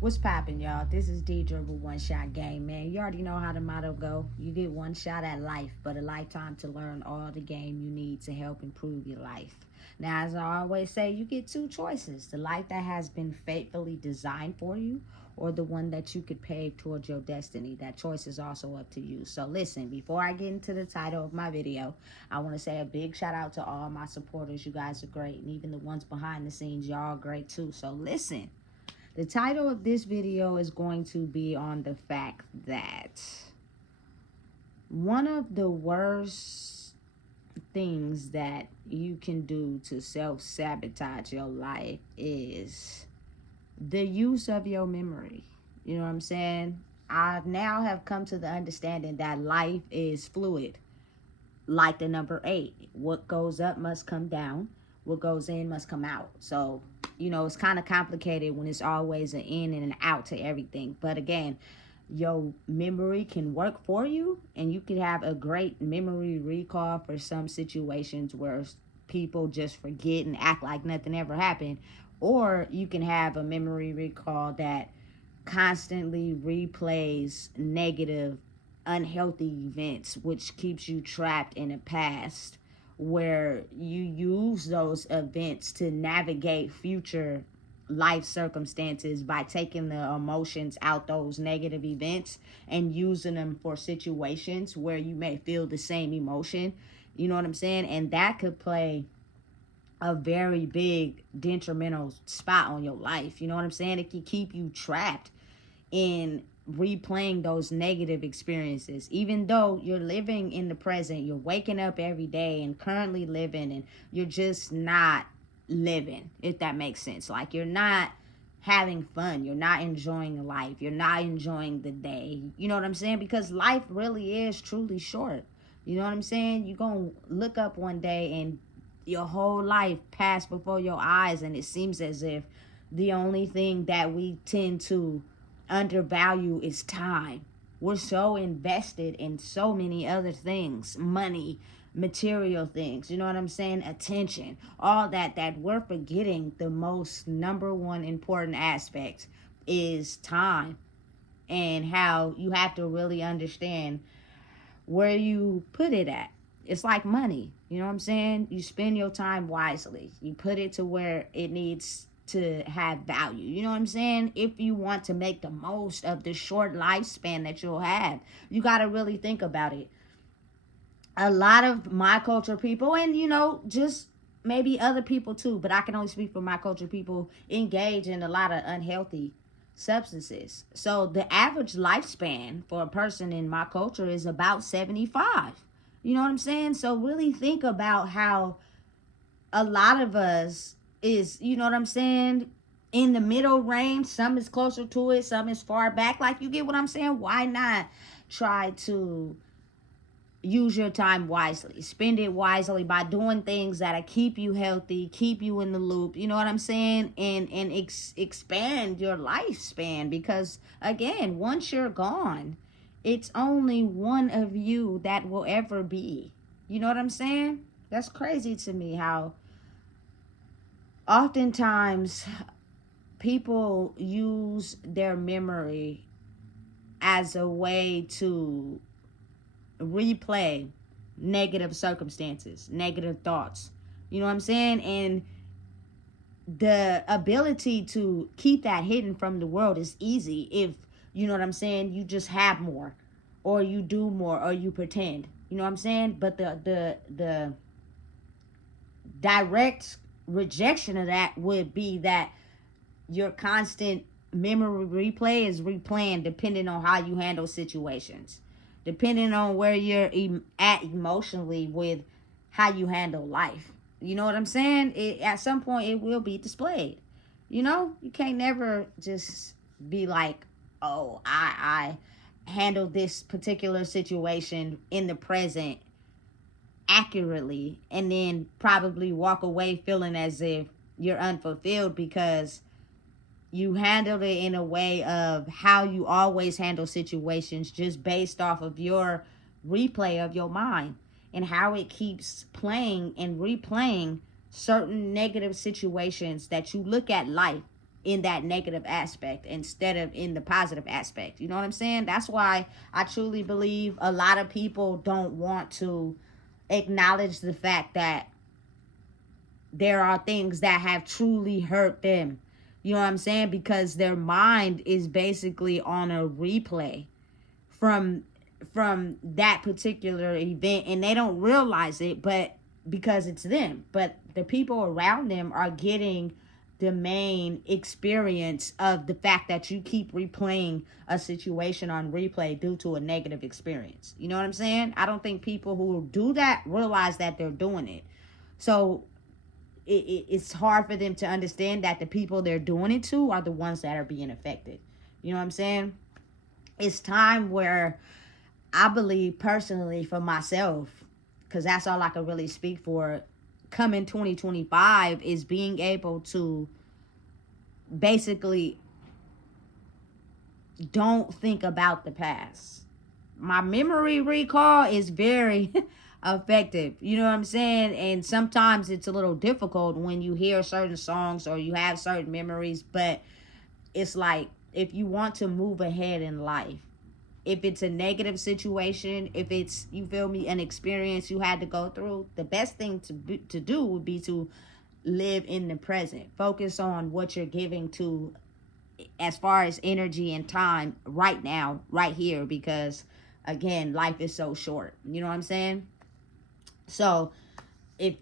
What's poppin', y'all? This is Deidre with One Shot Game, man. You already know how the motto go. You get one shot at life, but a lifetime to learn all the game you need to help improve your life. Now, as I always say, you get two choices. The life that has been faithfully designed for you, or the one that you could pave towards your destiny. That choice is also up to you. So listen, before I get into the title of my video, I want to say a big shout out to all my supporters. You guys are great. And even the ones behind the scenes, y'all are great too. So listen. The title of this video is going to be on the fact that one of the worst things that you can do to self-sabotage your life is the use of your memory. You know what I'm saying? I now have come to the understanding that life is fluid, like the number 8. What goes up must come down. What goes in must come out. So, it's kind of complicated when it's always an in and an out to everything. But again, your memory can work for you, and you can have a great memory recall for some situations where people just forget and act like nothing ever happened. Or you can have a memory recall that constantly replays negative, unhealthy events, which keeps you trapped in the past, where you use those events to navigate future life circumstances by taking the emotions out those negative events and using them for situations where you may feel the same emotion. You know what I'm saying? And that could play a very big detrimental spot on your life. You know what I'm saying? It can keep you trapped in replaying those negative experiences, even though you're living in the present. You're waking up every day and currently living, and you're just not living, if that makes sense. Like, you're not having fun, you're not enjoying life, you're not enjoying the day. You know what I'm saying? Because life really is truly short. You know what I'm saying? You're gonna look up one day and your whole life passed before your eyes, and it seems as if the only thing that we tend to undervalue is time. We're so invested in so many other things, money, material things, you know what I'm saying, attention, all that we're forgetting the most number one important aspect is time, and how you have to really understand where you put it at. It's like money, you know what I'm saying? You spend your time wisely. You put it to where it needs to have value. You know what I'm saying? If you want to make the most of the short lifespan that you'll have, you got to really think about it. A lot of my culture people, and just maybe other people too, but I can only speak for my culture people, engage in a lot of unhealthy substances. So the average lifespan for a person in my culture is about 75. You know what I'm saying? So really think about how a lot of us is, you know what I'm saying, in the middle range. Some is closer to it, some is far back. Like, you get what I'm saying? Why not try to use your time wisely, spend it wisely by doing things that keep you healthy, keep you in the loop, you know what I'm saying, and expand your lifespan. Because again, once you're gone, it's only one of you that will ever be. You know what I'm saying? That's crazy to me how oftentimes people use their memory as a way to replay negative circumstances, negative thoughts. You know what I'm saying? And the ability to keep that hidden from the world is easy if, you know what I'm saying, you just have more, or you do more, or you pretend. You know what I'm saying? But the direct rejection of that would be that your constant memory replay is replaying depending on how you handle situations, depending on where you're at emotionally with how you handle life. You know what I'm saying? At some point, it will be displayed. You can't never just be like, oh, I handled this particular situation in the present accurately, and then probably walk away feeling as if you're unfulfilled because you handled it in a way of how you always handle situations, just based off of your replay of your mind and how it keeps playing and replaying certain negative situations that you look at life in that negative aspect instead of in the positive aspect. You know what I'm saying? That's why I truly believe a lot of people don't want to acknowledge the fact that there are things that have truly hurt them. You know what I'm saying? Because their mind is basically on a replay from that particular event, and they don't realize it, but because it's them. But the people around them are getting the main experience of the fact that you keep replaying a situation on replay due to a negative experience. You know what I'm saying? I don't think people who do that realize that they're doing it. So it's hard for them to understand that the people they're doing it to are the ones that are being affected. You know what I'm saying? It's time where I believe personally for myself, because that's all I can really speak for, coming 2025 is being able to basically don't think about the past. My memory recall is very effective. You know what I'm saying? And sometimes it's a little difficult when you hear certain songs or you have certain memories, but it's like if you want to move ahead in life, if it's a negative situation, if it's, you feel me, an experience you had to go through, the best thing to do would be to live in the present. Focus on what you're giving to as far as energy and time right now, right here, because again, life is so short. You know what I'm saying? So if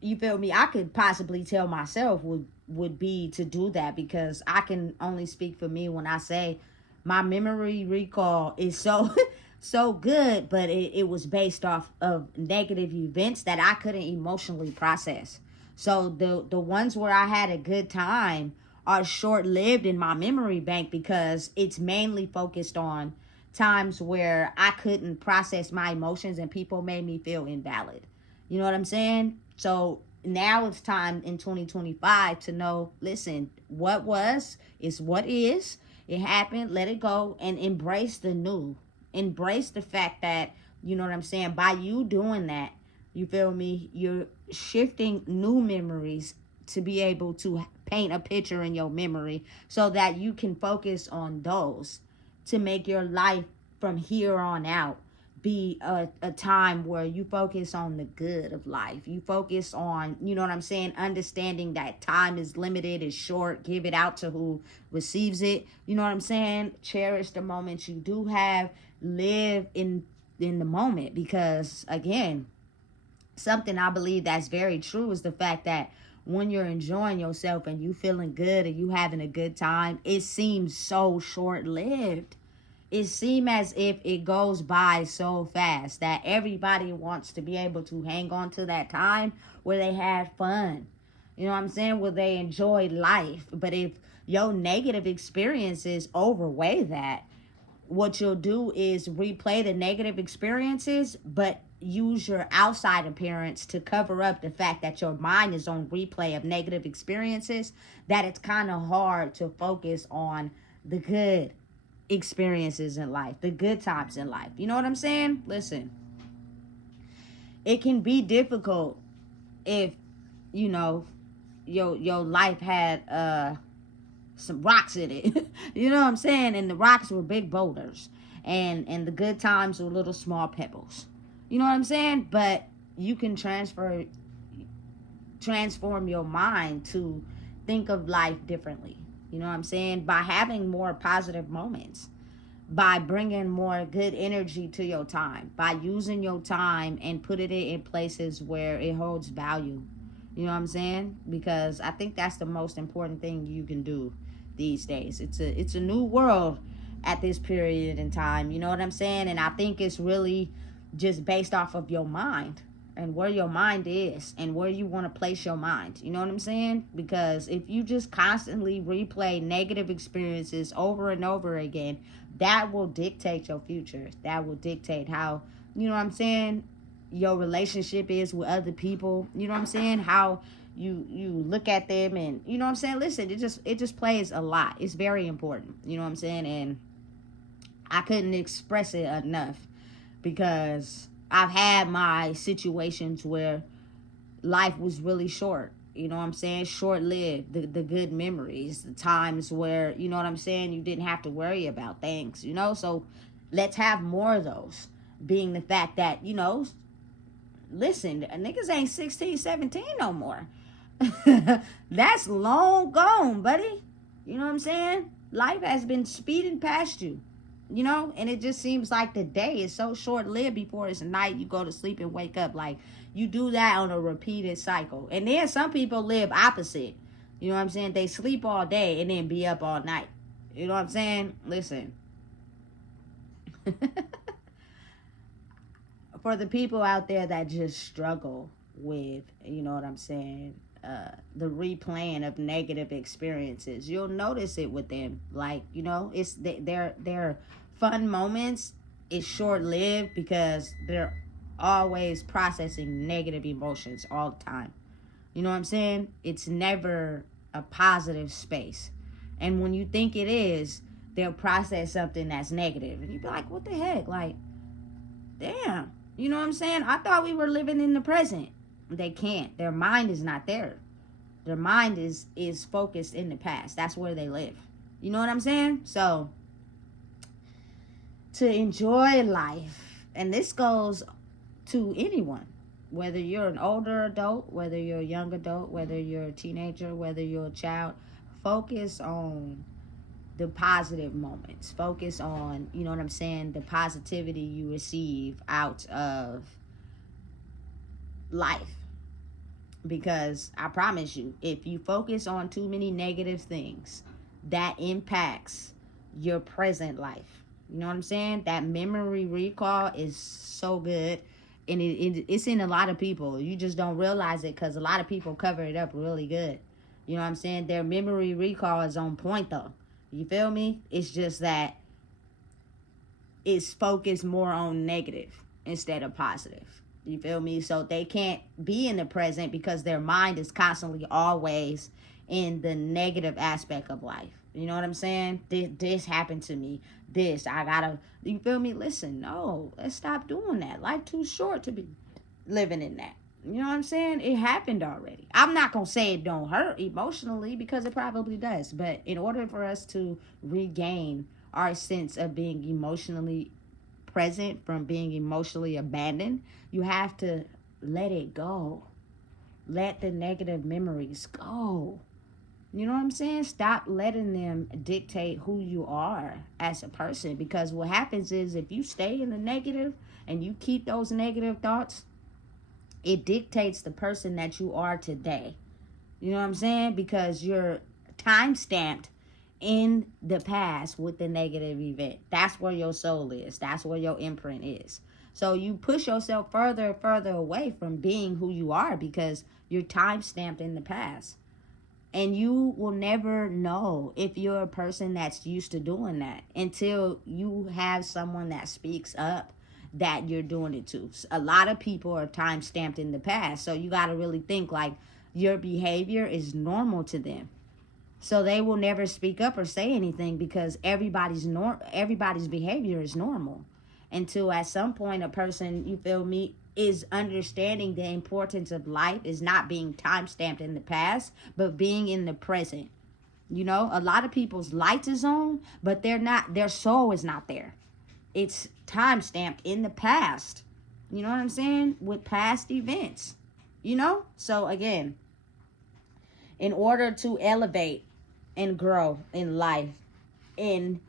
you feel me, I could possibly tell myself would be to do that, because I can only speak for me when I say my memory recall is so so good, but it was based off of negative events that I couldn't emotionally process. So the ones where I had a good time are short lived in my memory bank, because it's mainly focused on times where I couldn't process my emotions and people made me feel invalid. You know what I'm saying? So now it's time in 2025 to know, listen, what was is what is. It happened, let it go, and embrace the new. Embrace the fact that, you know what I'm saying, by you doing that, you feel me, you're shifting new memories to be able to paint a picture in your memory so that you can focus on those to make your life from here on out be a time where you focus on the good of life. You focus on, you know what I'm saying, understanding that time is limited, is short. Give it out to who receives it. You know what I'm saying? Cherish the moments you do have. Live in the moment, because again, something I believe that's very true is the fact that when you're enjoying yourself and you feeling good and you having a good time, it seems so short-lived. It seems as if it goes by so fast that everybody wants to be able to hang on to that time where they had fun. You know what I'm saying? Where they enjoyed life. But if your negative experiences overweigh that, what you'll do is replay the negative experiences, but use your outside appearance to cover up the fact that your mind is on replay of negative experiences, that it's kind of hard to focus on the good experiences in life, the good times in life. You know what I'm saying? Listen, it can be difficult if, you know, your life had some rocks in it. You know what I'm saying? And the rocks were big boulders, and the good times were little small pebbles. You know what I'm saying? But you can transform your mind to think of life differently. You know what I'm saying? By having more positive moments, by bringing more good energy to your time, by using your time and putting it in places where it holds value. You know what I'm saying? Because I think that's the most important thing you can do these days. It's a new world at this period in time. You know what I'm saying? And I think it's really just based off of your mind and where your mind is and where you want to place your mind. You know what I'm saying? Because if you just constantly replay negative experiences over and over again, that will dictate your future. That will dictate how, you know what I'm saying, your relationship is with other people. You know what I'm saying? How you look at them, and you know what I'm saying? Listen, it just plays a lot. It's very important. You know what I'm saying? And I couldn't express it enough, because I've had my situations where life was really short. You know what I'm saying? Short-lived, the good memories, the times where, you know what I'm saying, you didn't have to worry about things, you know? So let's have more of those, being the fact that, you know, listen, niggas ain't 16, 17 no more. That's long gone, buddy. You know what I'm saying? Life has been speeding past you, you know? And it just seems like the day is so short-lived before it's night. You go to sleep and wake up. Like, you do that on a repeated cycle. And then some people live opposite. You know what I'm saying? They sleep all day and then be up all night. You know what I'm saying? Listen. For the people out there that just struggle with, you know what I'm saying, the replaying of negative experiences, you'll notice it with them. Like, you know, it's their fun moments is short-lived because they're always processing negative emotions all the time. You know what I'm saying? It's never a positive space. And when you think it is, they'll process something that's negative. And you'll be like, what the heck? Like, damn. You know what I'm saying? I thought we were living in the present. They can't. Their mind is not there. Their mind is focused in the past. That's where they live. You know what I'm saying? So, to enjoy life, and this goes to anyone, whether you're an older adult, whether you're a young adult, whether you're a teenager, whether you're a child, focus on the positive moments. Focus on, you know what I'm saying, the positivity you receive out of life. Because I promise you, if you focus on too many negative things, that impacts your present life. You know what I'm saying? That memory recall is so good. And it's in a lot of people. You just don't realize it because a lot of people cover it up really good. You know what I'm saying? Their memory recall is on point though. You feel me? It's just that it's focused more on negative instead of positive. You feel me? So they can't be in the present because their mind is constantly always in the negative aspect of life. You know what I'm saying? This happened to me. I gotta, you feel me? Listen, no, let's stop doing that. Life too short to be living in that. You know what I'm saying? It happened already. I'm not going to say it don't hurt emotionally because it probably does. But in order for us to regain our sense of being emotionally present from being emotionally abandoned, you have to let it go. Let the negative memories go. You know what I'm saying? Stop letting them dictate who you are as a person. Because what happens is if you stay in the negative and you keep those negative thoughts, it dictates the person that you are today. You know what I'm saying? Because you're time stamped in the past with the negative event. That's where your soul is. That's where your imprint is. So you push yourself further and further away from being who you are because you're time stamped in the past. And you will never know if you're a person that's used to doing that until you have someone that speaks up that you're doing it to. A lot of people are time stamped in the past. So you got to really think like your behavior is normal to them. So they will never speak up or say anything because everybody's behavior is normal. Until at some point a person, you feel me, is understanding the importance of life is not being time stamped in the past, but being in the present. You know, a lot of people's lights is on, but their soul is not there. It's time stamped in the past. You know what I'm saying? With past events. You know? So again, in order to elevate and grow in life and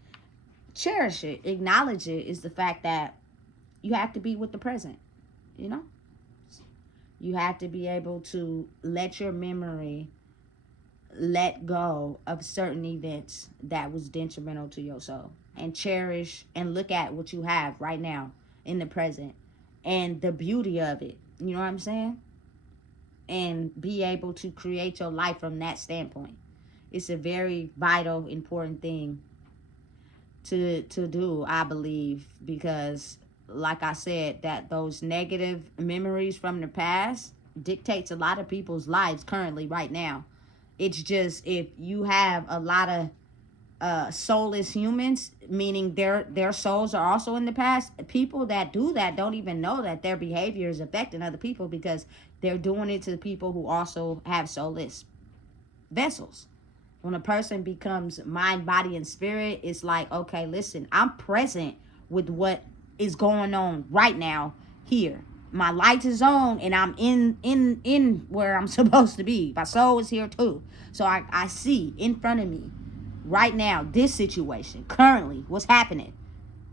cherish it, acknowledge it, is the fact that you have to be with the present. You know? You have to be able to let your memory let go of certain events that was detrimental to your soul and cherish and look at what you have right now in the present and the beauty of it. You know what I'm saying? And be able to create your life from that standpoint. It's a very vital, important thing to do, I believe, because like I said, that those negative memories from the past dictates a lot of people's lives currently right now. It's just if you have a lot of soulless humans, meaning their souls are also in the past. People that do that don't even know that their behavior is affecting other people, because they're doing it to people who also have soulless vessels. When a person becomes mind, body, and spirit, it's like, okay, listen, I'm present with what is going on right now here. My light is on, and I'm in where I'm supposed to be. My soul is here too. So I see in front of me right now this situation currently, what's happening,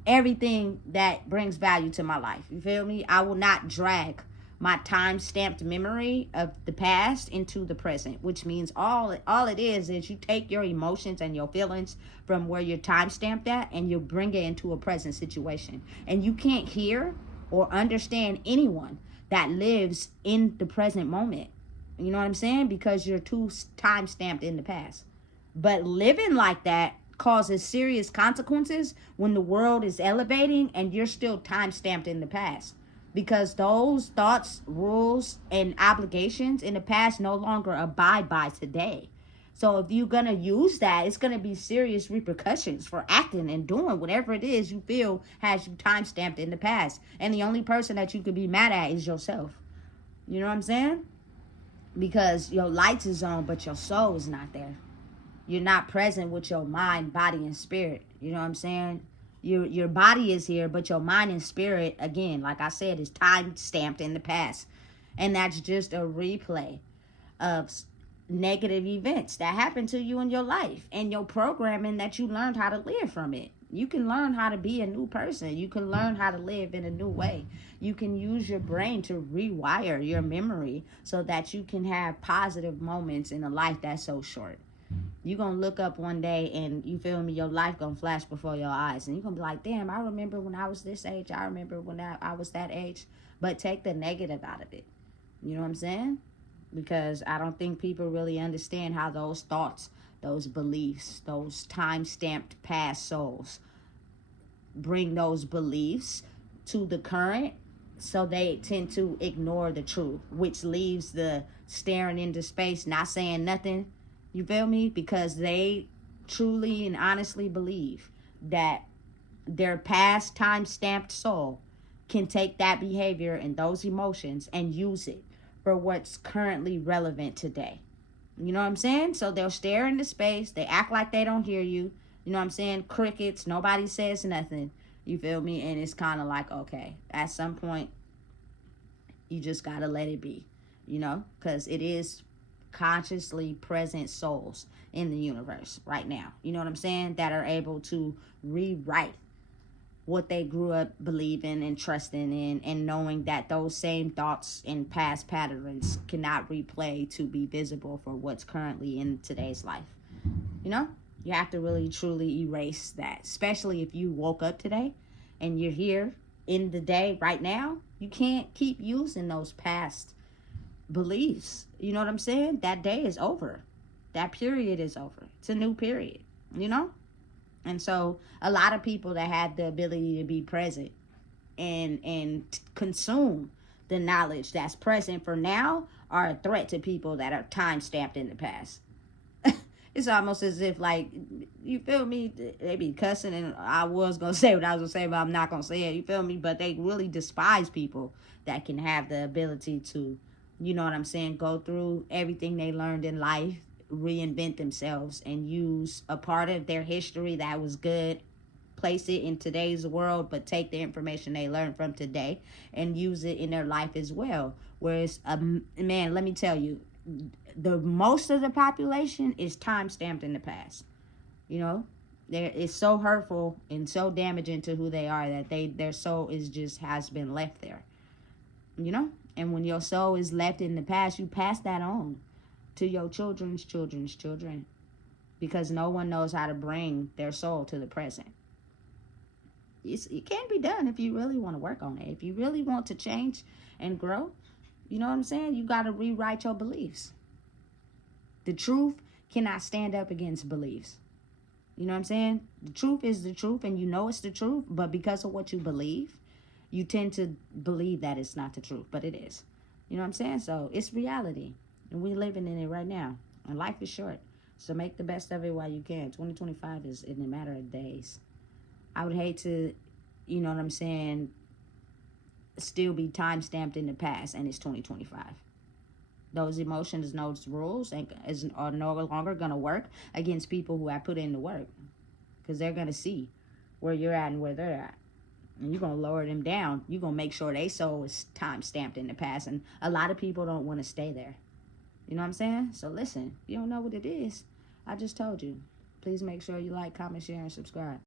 everything that brings value to my life. You feel me? I will not drag my time stamped memory of the past into the present, which means all it is you take your emotions and your feelings from where you're time stamped at, and you bring it into a present situation. And you can't hear or understand anyone that lives in the present moment. You know what I'm saying? Because you're too time stamped in the past. But living like that causes serious consequences when the world is elevating and you're still time stamped in the past. Because those thoughts, rules, and obligations in the past no longer abide by today. So if you're going to use that, it's going to be serious repercussions for acting and doing whatever it is you feel has you time stamped in the past. And the only person that you could be mad at is yourself. You know what I'm saying? Because your lights is on, but your soul is not there. You're not present with your mind, body, and spirit. You know what I'm saying? Your body is here, but your mind and spirit, again, like I said, is time stamped in the past. And that's just a replay of negative events that happened to you in your life and your programming that you learned how to live from it. You can learn how to be a new person. You can learn how to live in a new way. You can use your brain to rewire your memory so that you can have positive moments in a life that's so short. You're going to look up one day and, you feel me, your life going to flash before your eyes. And you're going to be like, damn, I remember when I was this age. I remember when I was that age. But take the negative out of it. You know what I'm saying? Because I don't think people really understand how those thoughts, those beliefs, those time-stamped past souls bring those beliefs to the current. So they tend to ignore the truth, which leaves the staring into space, not saying nothing. You feel me? Because they truly and honestly believe that their past time-stamped soul can take that behavior and those emotions and use it for what's currently relevant today. You know what I'm saying? So they'll stare into space. They act like they don't hear you. You know what I'm saying? Crickets. Nobody says nothing. You feel me? And it's kind of like, okay, at some point, you just got to let it be. You know? Because it is consciously present souls in the universe right now. You know what I'm saying? That are able to rewrite what they grew up believing and trusting in, and knowing that those same thoughts and past patterns cannot replay to be visible for what's currently in today's life. You know, you have to really truly erase that, especially if you woke up today and you're here in the day right now. You can't keep using those past beliefs. You know what I'm saying? That day is over. That period is over. It's a new period, you know? And so a lot of people that have the ability to be present and consume the knowledge that's present for now are a threat to people that are time stamped in the past. It's almost as if, like, you feel me? They be cussing, and I was going to say what I was going to say, but I'm not going to say it. You feel me? But they really despise people that can have the ability to, you know what I'm saying, go through everything they learned in life, reinvent themselves, and use a part of their history that was good, place it in today's world, but take the information they learned from today and use it in their life as well. Whereas, man, let me tell you, the most of the population is time stamped in the past. You know, it's so hurtful and so damaging to who they are that their soul is just has been left there. You know, and when your soul is left in the past, you pass that on to your children's children's children, because no one knows how to bring their soul to the present. It can be done if you really want to work on it. If you really want to change and grow, you know what I'm saying? You got to rewrite your beliefs. The truth cannot stand up against beliefs. You know what I'm saying? The truth is the truth, and you know it's the truth, but because of what you believe, you tend to believe that it's not the truth, but it is. You know what I'm saying? So it's reality, and we're living in it right now, and life is short. So make the best of it while you can. 2025 is in a matter of days. I would hate to, you know what I'm saying, still be time stamped in the past and it's 2025. Those emotions, those rules are no longer going to work against people who have put in the work, because they're going to see where you're at and where they're at. And you're going to lower them down. You're going to make sure their soul is time stamped in the past. And a lot of people don't want to stay there. You know what I'm saying? So listen, you don't know what it is. I just told you. Please make sure you like, comment, share, and subscribe.